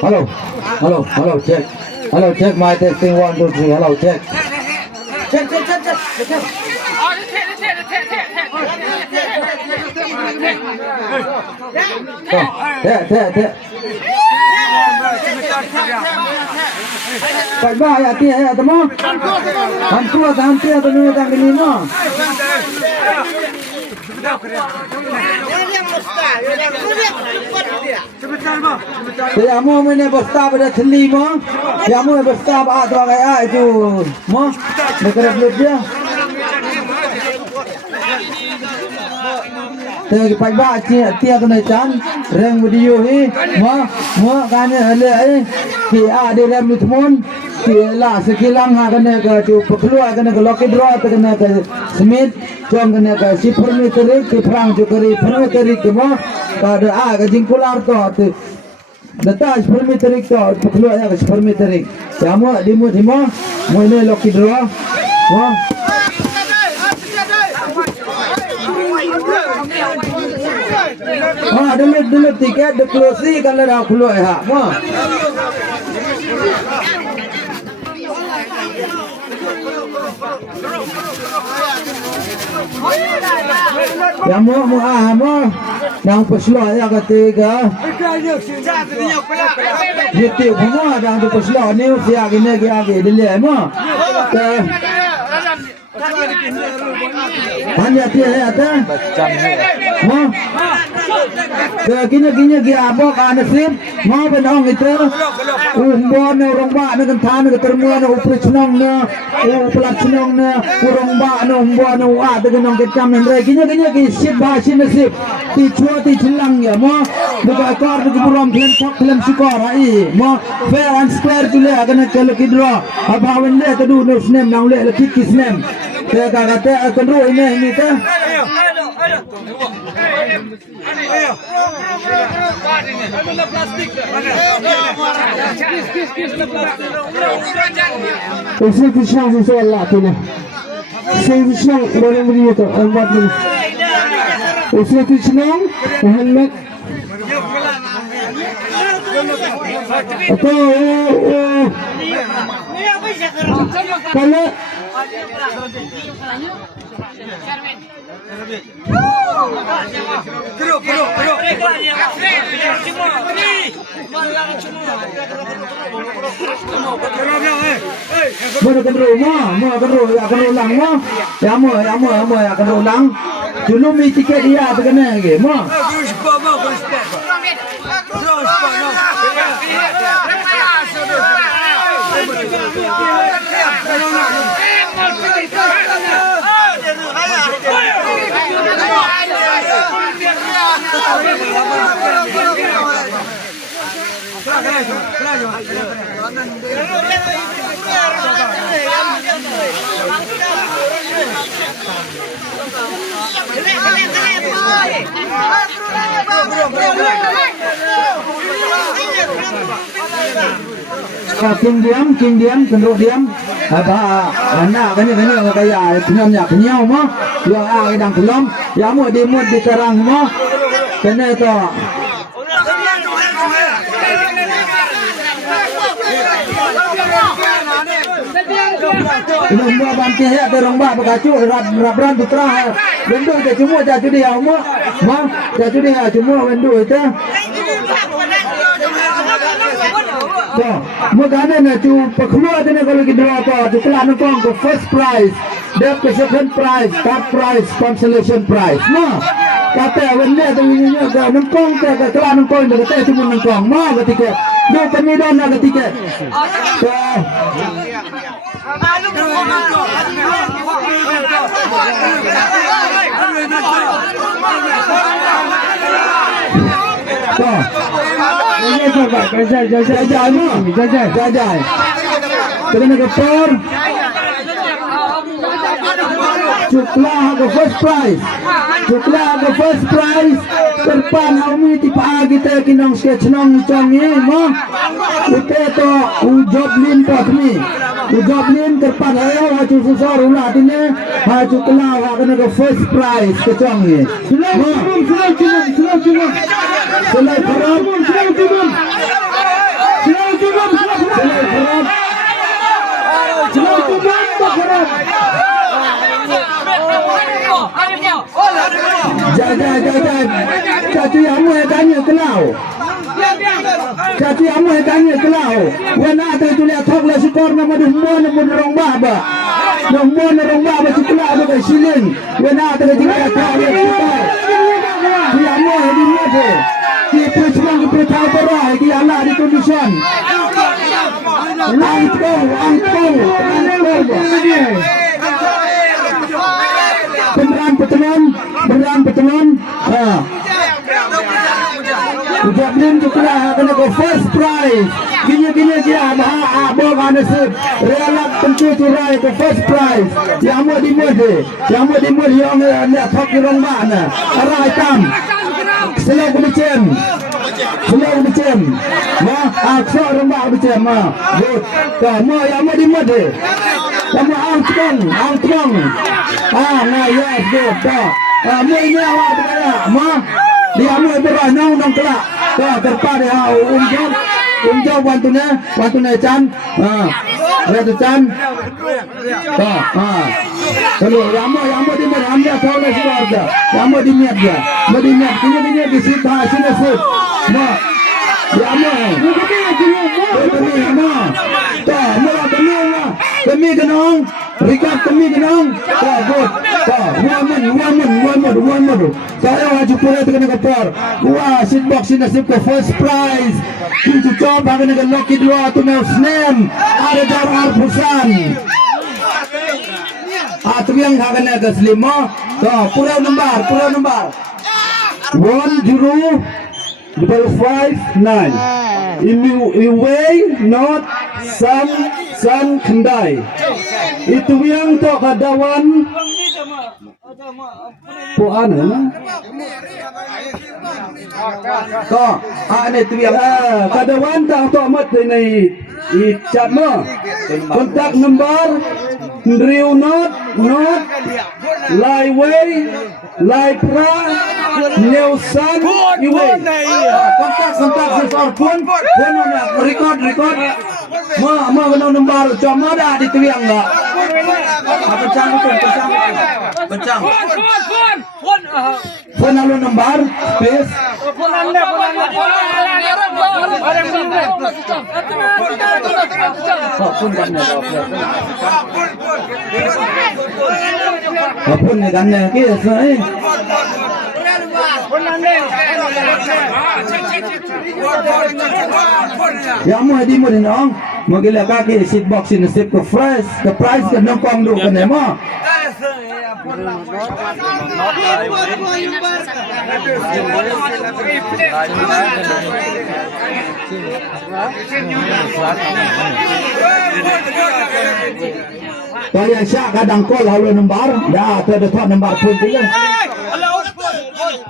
Hello, hello, check. Hello, check my testing 1, 2, 3. Hello, check. Check. Thế. Phải ba ya tia ya tamo. Han tia to nu tang ni mo. Thì amo mình basta pada theli mo. Ya mo basta ba to cái ai tu mo. Để cái được dia. Thì phải ba tia to này chan reng video hi mo kan le ai ki a de rem lu thmon ki la sekilang ha kan ka tu peklua kan ka loki draw ta kan ka smith chom kan ka sifur ni teri ki prang ju kari phru teri ki mo ka de a ka jingkular to data sifur mi teri to peklua ya ka sifur mi teri ya mo di mo mo ne loki draw mo dulu tiket de close kalau dah keluar ha mo ya mo yang peslo ya ketiga jadi semua yang tu peslo ni dia gini dile mo hanya dia ada mo gini dia apa kan sih mau benong itu umbon orang ba nak than nak termuan upri chnong na uplat chnong na orang ba no umbon no a de nong ke cham nre gini ki sip ba sin sip ti chua ti chilang ya mo buka kor bu rom thlen thok thlen sikor ai mo fair and square tu le agan chalo ki draw abawen le to du no snem nang le ki kisnem te ka te kan ru ini te Usia Krishna sesuai Allah tu ni. Usia Krishna boleh beri itu buat ni. Usia Krishna Muhammad. Kalau Mana kan ulang mo. Ya mo akan ulang. Dulu mi tiket dia tu kena lagi mo. King diam, kenduk diam. Apa anak kan ni kayak penyamnya penyau mo. Yang ai dang belum, ya mo di karang mo. Kena tu. Ini mua banti ya terong ba bakacu rabran putra. Bendu je cuma jaju dia mo. Jaju dia cuma bendu itu. So, magana na tu pakluwa din kalau kita apa tu kelana pun ke first prize, dan ke second prize, third prize, consolation prize. No, kata benda tu ini ke nengkong ke kelana nengkong ke kata cuma nengkong. Mau ketika do pemilihan nak ketika. So, ini coba jajah mo, jajah. Kena kepor. Cuklah ke first prize. Terpan kami tipa kita kinong sketch nong chong ni mo. Kita to job lin pot ni. Ujoblin kerpan ayo haju susah ulah ini haju kelau akan ke first prize kecong ni. Selai Caci amu tanya kelau. Caci amu tanya kelau. Wana tu tu lihat thok le skor nama dumbo nama rong baba. Dumbo rong baba tu kelau tu ke silin. Wana tu juga thok le skor. Dia amu di mana? Dia percuma dia tahu berah. Dia Allah di condition. Angkong. Beneran petenon. Ujoblin tu kelah kena ke first prize. Gini dia abang nasib. Relak tentu turai ke first prize. Yang mau dimud yang nak thok di rong mana. Arah hitam. Selalu bercem. Aksor rong bak bercem. Good. Kamu yang mau dimud deh. Kamu angkong. Yes, good. Mu ini awak berkata, dia mu berah nong kelak. Terpad dia umjau bantunya Chan. Ratu Chan. Kalau yang mu di mana anda tahu lah suara. Yang mu di niat dia. Kini di situ sini sip. Yang mu. Kami kenong. Rikat kami kenong. Good. One more. Saya wajib pula kena kepar. Wah, seatbox ini nasib ke first prize. Kita coba kena lucky draw tu mau snem. Ada jarak pusan. Tu yang kena ke selima. Pura nomor. 1059. Iway not san kendai. Itu yang tu kadawan. Puan ini tu yang kadawan tang tu amat ini cat mo kontak number Driu not Laiway Laipra Neusan Iway kontak sesor pun record mau kena number cuma dah di tu yang enggak pencang phone lalu nomor space phone ni kan ni sih yang mau di mana nong mau gila kaki seat box ini sip ke price ke nongkong dulu kan emo kalian syak kadang call halu nomor dah ada thot nomor pun tu kan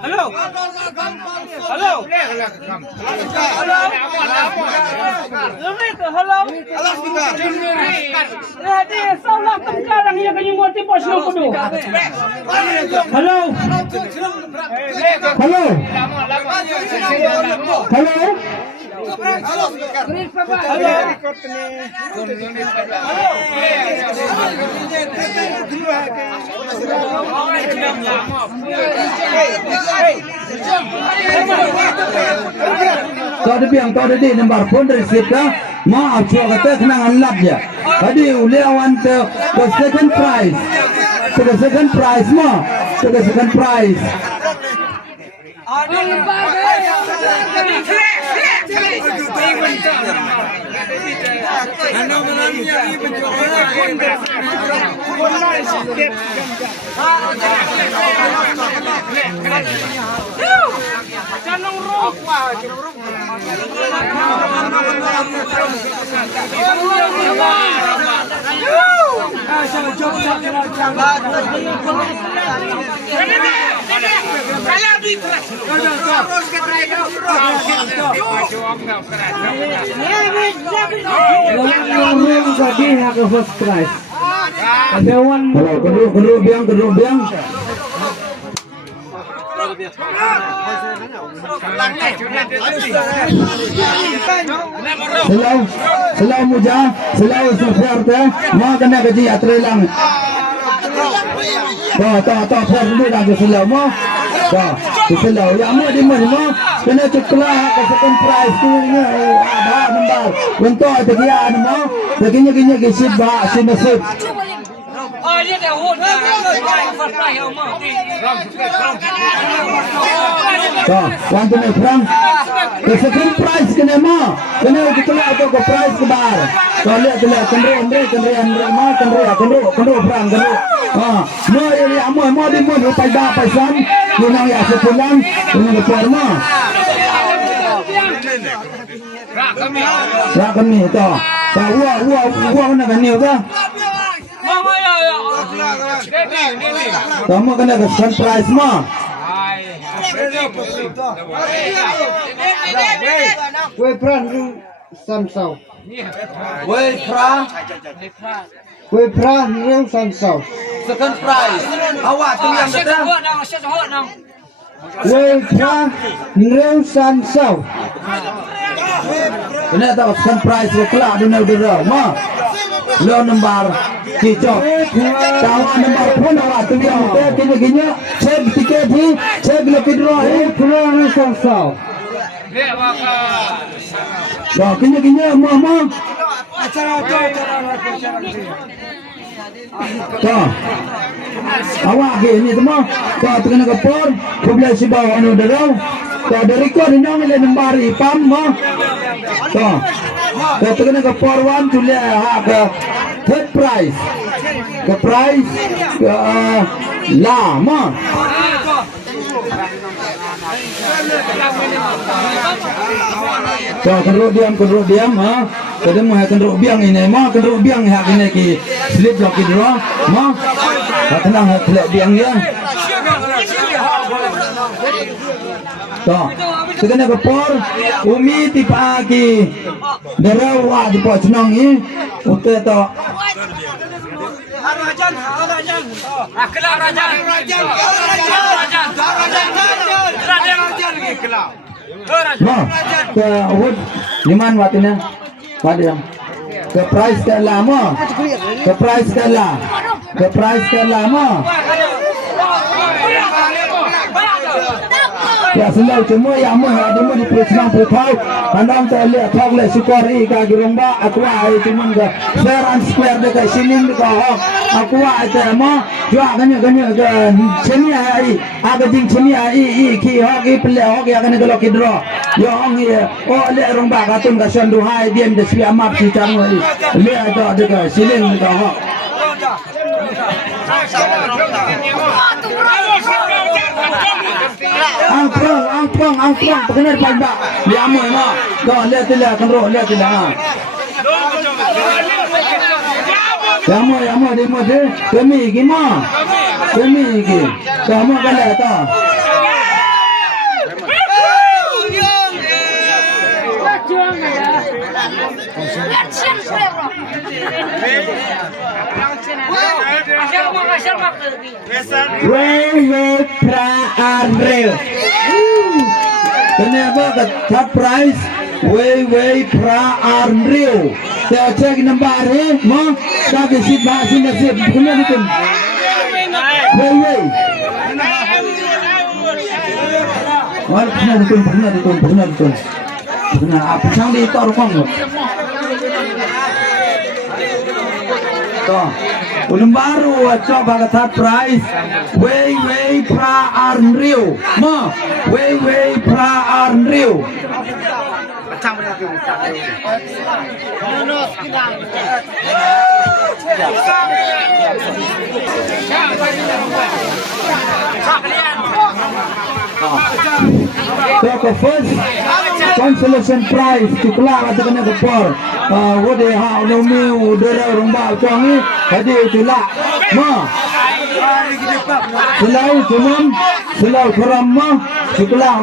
Hello. Kau ada di nomor phone receipt ka maaf cua kata kenangan lap je tadi uliawan ke second prize hak first prize. Ada one Kedua biang. Selau muja, selau suferte, mau kena gaji atre lang. Tak, fer dulu dah selau mau. Tak, selau. Ya mau di mana? Kena ceklah ke second prize tu ni. Ada nombor. Untuk tegian mau, teginya kisip bah si nasib. Oh, dia dah hot. First prize yang mau. Tak, wantu ni perang. The second prize kena mau. Kena ceklah tu ke prize ke bar. Kau lihat kendri mau kendri perang. Mau ini mau di mana pai dah paisan. Yang ya sepulang dengan forma. Rak kami tu. Wah nak kena ke? Kamu kena ke surprise mah. Wei pran samsau. Wei pran reng samsau. Second prize. Awak tu yang betul. Wei pran reng samsau. Kena tahu second prize kelak dunia mah. Lo nombor kicau. Tahu nombor pun awak tu yang betul. Kini cek tiket ni, cek lucky draw ni. Pran reng samsau. Kini mah. Kau, awak ni semua. Kau kena kepor, kau boleh si bawa anu derau. Kau dari kau ni nang le nombor ipam mah. Kau kena kepor wan tu le ke third prize. Ke prize ke lama. Kau kendro diam ha. Kau mau kendro biang ini mah kendro biang hak ini ki slip lock itu mah. Tenang hak slip biang ya. Tu kena kepor umi tipaki derawa di pos nong ni. Utte tu. Rajan. Kelab Rajan. Ke Uhud liman watina padam ke price ke lama ya selau cuma yang mah ada mah di persenang putau andam terlihat thok le sukori ka giromba aku ai cuma ke fair and square dekat sini dekat aku ai mah jua ganya ke sini ai ada jing sini ai ki hok i pele hok ya kan kalau kidro yo ong ye oh le romba katun ka sandu hai diam de sia map si chang ai le ada dekat sini dekat hok angprong benar pada dia amoy mah dah lihat kan roh lihat amoy di mana kami gimana kamu kan lihat tak Wewe pra Andrew. Kenapa ke top prize? Wewe pra Andrew. Saya cek nombor ni, mah tak isi bahasa nasib. Kenapa itu? Wewe. Wah, benar itu. Benar, apa yang ditorong? Toh, ulun baru coba ke third prize. Wewe pra Andrew. Ma, Wewe pra Andrew. So the first consolation prize dikelar atau kena kepor. Wode ha nomi udara rumba canggih hadi itulah. Ma. Selau cuman selau keramah dikelar.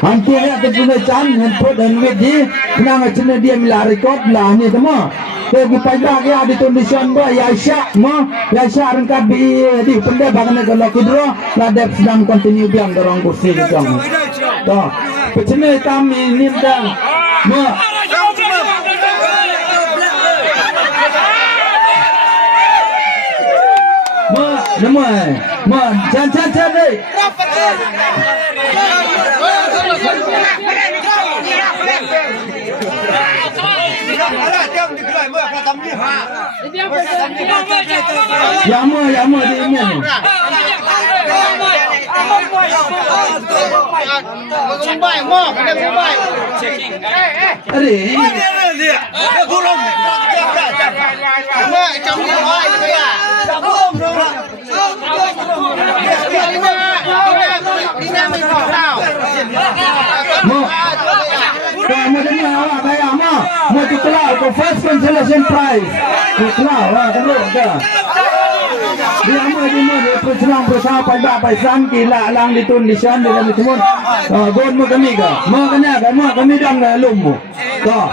Hampirnya ketulisan handphone dan video kenapa cina dia mila record lah ni semua. Tapi pada dia ada tulisan bah Yasha rengkat di pendek bagan kalau kidro ladep sedang continue biang dorong kursi di jang. Toh, pecina hitam ini dah. Jangan deh. Ya mo di ini. Kamu dengar awak bayar mau dikelau ke first consolation prize. Dikelau kamu dah. Dia dia perjuang bersama pada paisan kila lang ditulisan dalam semua. Gon mo kami ka. Mo kami dang lumu. Toh.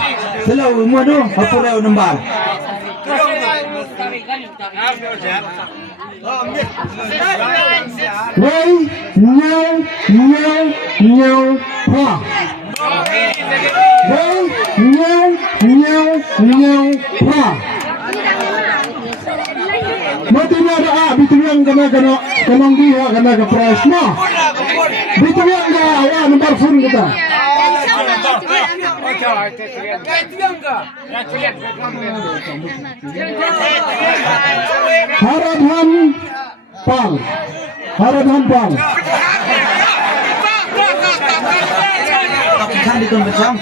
Selalu mo tu apa reu nombor. Wei, nyau, ha. Wei, nyau, ha. Mati ada bituang kena dia kena ke price mah. Bituang ke awak nomor phone kita. Harapan pang. Kan di macam.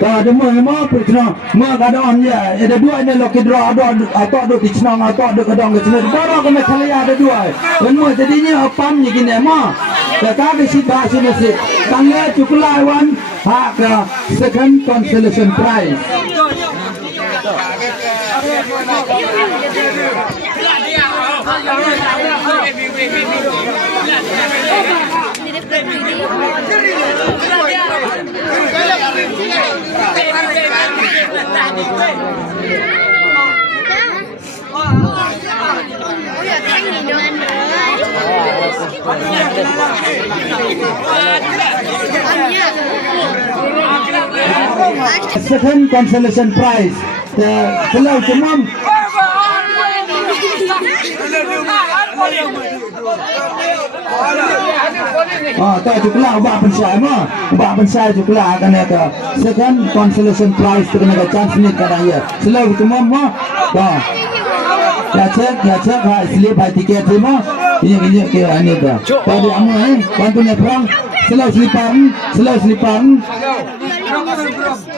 Ada mau percuma, ada on ya. Ada dua ini loki draw atau di cenang atau ada kadang ke cenang. Baru kena kali ada dua. Dan mau jadinya apam ni gini mah. Tetapi si bahasa nasi. Tangga cukup wan hak second consolation prize. Second consolation prize. Kalau cuma tak cukuplah ubah pensai cukuplah akan ada second consolation prize tu kena chance ni kadang ya. Selalu cuma ya cek slip hai tiket semua ini ke ani dah. Tadi amu bantunya perang selalu selipan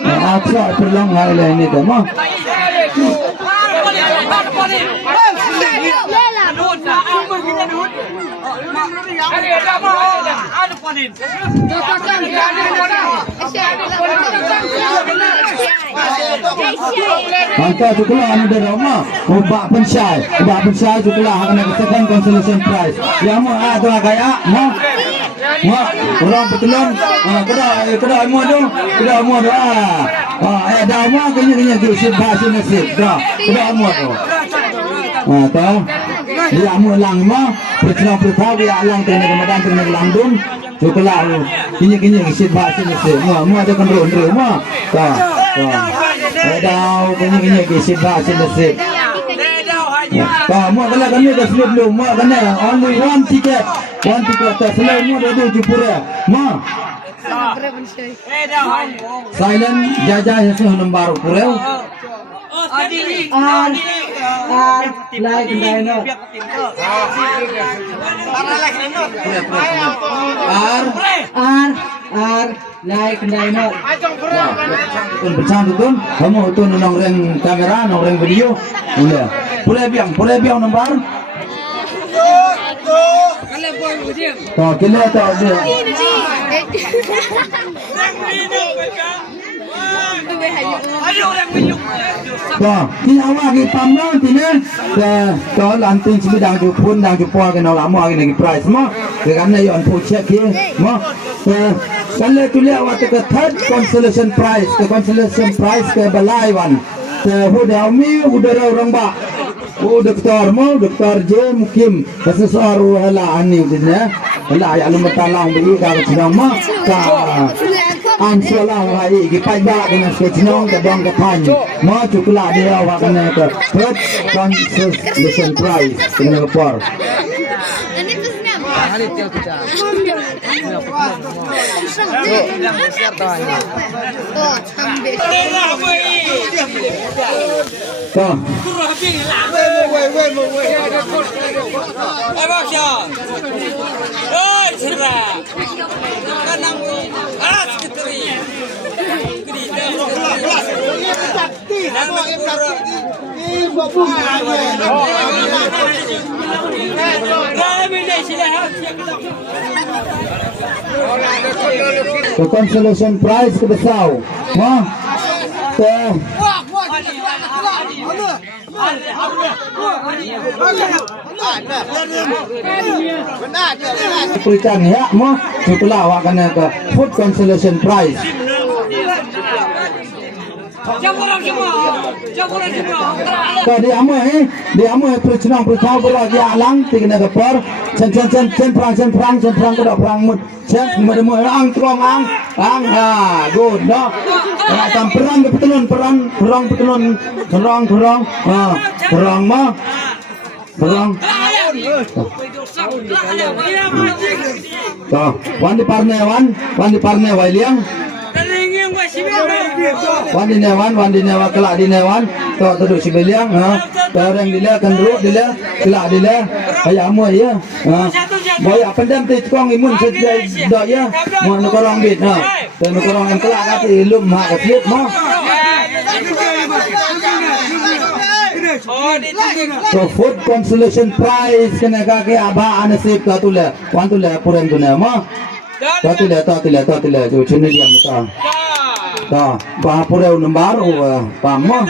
apa perlang hari ini dah mah. Maka cukuplah anu dari rumah ubah pensai cukuplah akan ada second consolation prize. Ya mau ada gaya mau orang betulan kada mau tu dah mau kena kisah bahasa nasib dah kada mau tu tahu dia mau lang mau percuma dia lang tengah kemudian tengah langdum cukuplah kini kisah bahasa nasib mau ada kan rumah tahu dah kini kisah bahasa nasib. Mau kalau kami dah slip belum, mau kena only one ticket selain mau dah jupura, mau. Silent jajah yang nombor pureu. Like dino. Like dino. Kun bersama tu, kamu tu nong reng kamera, nong reng video, boleh. Boleh biang nombor. Oh, kena tahu dia. Ayo orang minum.ก็ที่เอาว่ากี่ปั๊มน้องทีนี้แต่ก็หลังตีนชีวิตดังจุพุ่นดังจุปอกันเอาละมั่วกันในกี่ไพรส์มั้งเดี๋ยวกันในย้อนผู้เช็คที่มั้งกันเลยตุเลียว่าจะก็ third consolation prize ก็ consolation prize ก็บลายวันแต่ผู้เดียวมีอุดรorang ba doktor mau doktor J Mukim sesuatu hala ani dinnya hala ya lu matalang bi ka chinong ma ka an solang hai ki pai ba dengan ke chinong ke dong ke pan ma cukula dia wa kana ke third consolation prize dengan porก็ Ai bao giờ? Ơi, xin ra. Cái năng sekretari. The consolation prize ke besar, ma, berikan ya, ma, setelah awak kena ke food consolation prize.ก็ดีอามือpercenang percaya belah dia alang tinggal ke per cen perang ke dok perang mud cen mud ang trong ang good no macam perang ke petulun perang mah perang to wan di parne waliang wan di newan kelak di newan to duduk sibeliang orang dila kan duduk dila kelak dila ayah mu ya boy pendam ti kong imun sedai dak ya mo nak orang bit to nak orang yang kelak kat ilum mak kat mo so food consolation prize kena kaki aba anasib ka tula wan tula puren tuna mo to tula jo chune dia muta to ba pureu nembar pa mo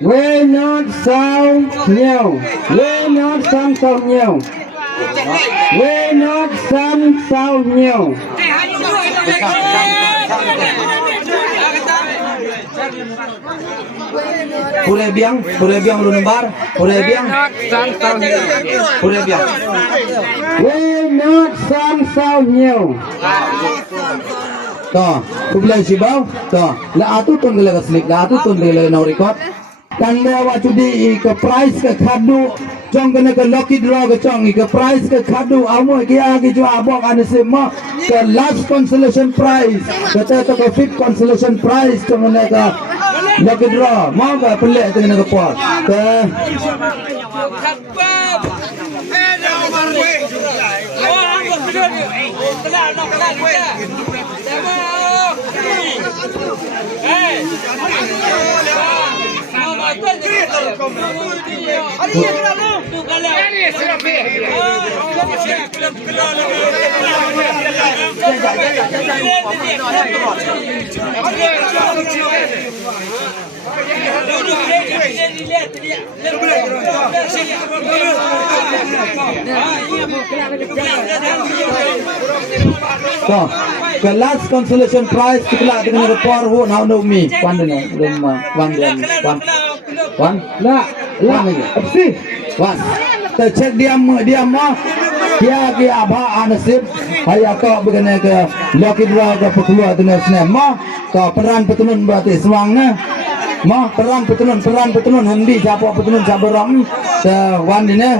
we not sound nhiều we not some sound nhiều we not some sound nhiều pure biang lu nembar pure biang we not some sound nhiều to tu bilang si bau to la atu tun gele slip la atu tun gele no record kan lewa judi ke prize ke khadu jong kena ke lucky draw ke chong ke prize ke khadu amo ke agi jo abok ane sema ke last consolation prize ke ke fifth consolation prize jong kena ke lucky draw mau ke pelek kena ke pot ke So, the last consolation prize kita dengan report who now know me. One la Absi. One. Tercek dia mah dia abah anasib hayat kau begini ke lucky draw ke pekeluar dengan senam mah kau peran petulun berarti semangnya mah peran petulun hendi siapa petulun siapa ram ke wan ini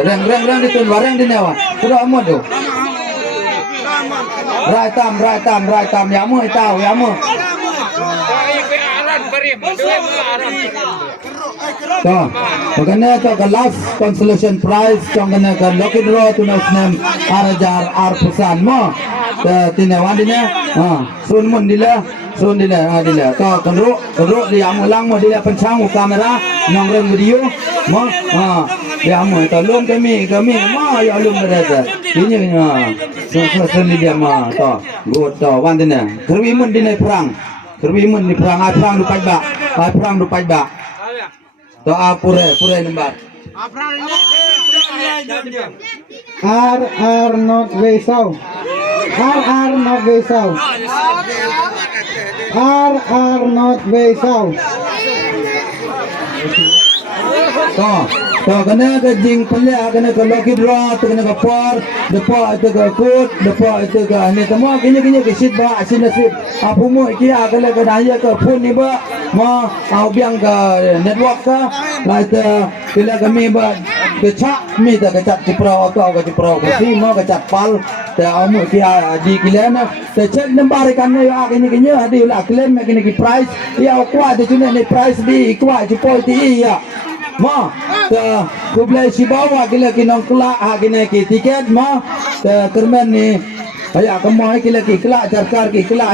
reng itu reng di newa sudah amat tu rai tam ya mu tahu ya mu so makanya ke last consolation prize kena ke lucky draw tu nasnem arajar pesan mo ke tinewan dine sun dila to kenru dia mulang mo dia pencang kamera nongreng video mo dia mau tolong kami mah ya lum berada ini nya seni dia mah to god to wan dina kerwi mun di perang perang du pai ba to pure nembar R not Vesau. R not Vesau. R not Vesau. to kena ke jing pelak kena ke loki draw kena ke por depa itu ke kut depa itu ke ni semua kinya ke sit ba sin nasib apa mu kia kala ke daya ke phone ni ba ma au biang ke network ka lai te kila kami ba ke chak mi ta ke chat cipro ke si ma ke chat pal te au mu kia di kila na te check number kan ya kinya di la claim kini ki price ya kwa de tune ni price di kwa ci poi ya ma ta kublai si bawa kila kinong kla kina ki tiket ma ta kermen ni aya kamu kila ki kla charkar ki kla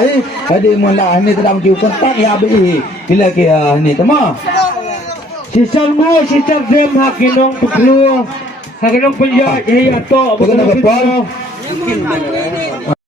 hadi mula ni tadam ki kontak ya bi kila ki ni tama Sisal mo, sisal zem hakinong tuklu. Hakinong penjat, iya to. Bukan apa